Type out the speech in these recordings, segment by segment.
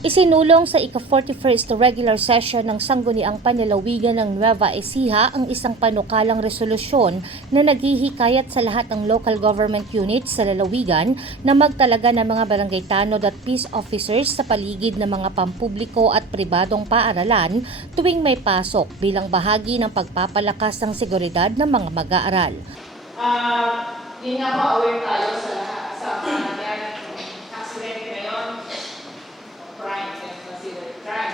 Isinulong sa ika-41st regular session ng Sangguniang Panlalawigan ng Nueva Ecija ang isang panukalang resolusyon na naghihikayat sa lahat ng local government units sa lalawigan na magtalaga ng mga barangay tanod at peace officers sa paligid ng mga pampubliko at pribadong paaralan tuwing may pasok bilang bahagi ng pagpapalakas ng seguridad ng mga mag-aaral. Yun nga po, aware tayo sa nangyari accident ngayon, crime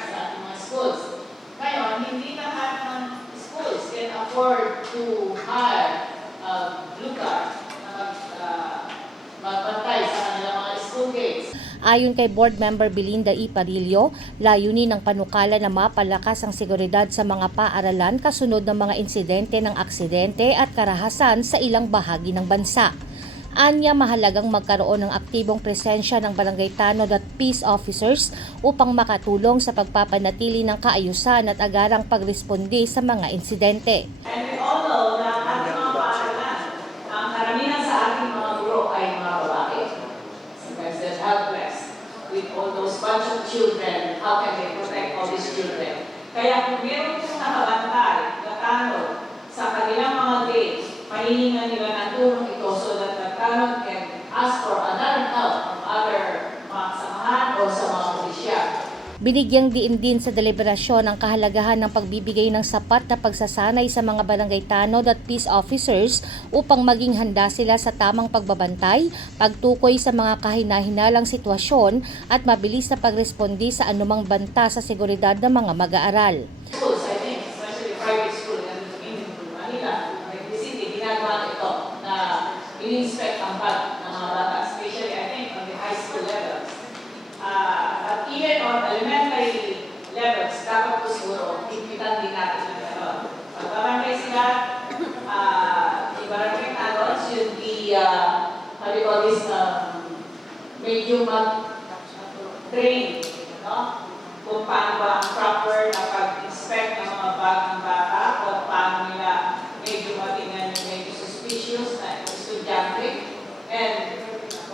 sa ating mga schools. Ngayon, hindi lahat ng schools can afford to hire blue card na magbantay sa kanilang mga school gates. Ayon kay Board Member Belinda E. Parillo, layunin ng panukala na mapalakas ang seguridad sa mga paaralan kasunod ng mga insidente ng aksidente at karahasan sa ilang bahagi ng bansa. Anya, mahalagang magkaroon ng aktibong presensya ng barangay tanod at peace officers upang makatulong sa pagpapanatili ng kaayusan at agarang pagresponde sa mga insidente. And we all know na ating mga paaralan, ang karamihan sa ating mga guro ay mga babae. Sometimes they're helpless with all those bunch of children. How can they protect all these children? Kaya kung meron pong nakabantay, katanod sa kanilang mga gates, mahihingan nila ng tulong ito so that the tanod can ask for another help from other mga samahan o sa mga pulisya. Binigyang diin din sa deliberasyon ang kahalagahan ng pagbibigay ng sapat na pagsasanay sa mga barangay tanod at peace officers upang maging handa sila sa tamang pagbabantay, pagtukoy sa mga kahinahinalang sitwasyon at mabilis na pagresponde sa anumang banta sa seguridad ng mga mag-aaral. Schools, I think, especially private school in Manila, like the city, ginagawa ito na in-inspect ang bag ng mga bata, especially I think on the high school levels. At even on elementary levels, dapat po siguro, higpitan din natin na gano'n. Pagbarangay sila, i-barangay tanod, should be, how do you call this, medyo mag-train, no? Kung paano ba ang proper na pag-inspect ng mga bag ng bata o paano nila medyo matingnan yung medyo suspicious na estudyante. And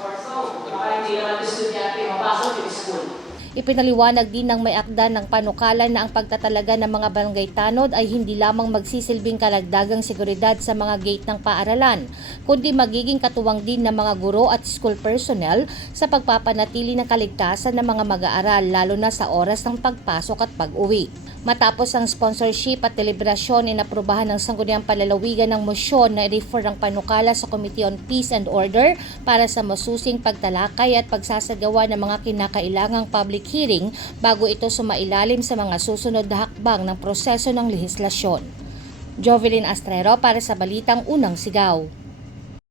or so, baka hindi naman estudyante mapasok yung school. Ipinaliwanag din ng may akda ng panukala na ang pagtatalaga ng mga barangay tanod ay hindi lamang magsisilbing kalagdagang seguridad sa mga gate ng paaralan, kundi magiging katuwang din ng mga guro at school personnel sa pagpapanatili ng kaligtasan ng mga mag-aaral lalo na sa oras ng pagpasok at pag-uwi. Matapos ang sponsorship at deliberasyon, inaprubahan ng Sangguniang Panlalawigan ng mosyon na i-refer ang panukala sa Committee on Peace and Order para sa masusing pagtalakay at pagsasagawa ng mga kinakailangang public hearing bago ito sumailalim sa mga susunod na hakbang ng proseso ng lehislasyon. Jovelyn Astrero para sa Balitang Unang Sigaw.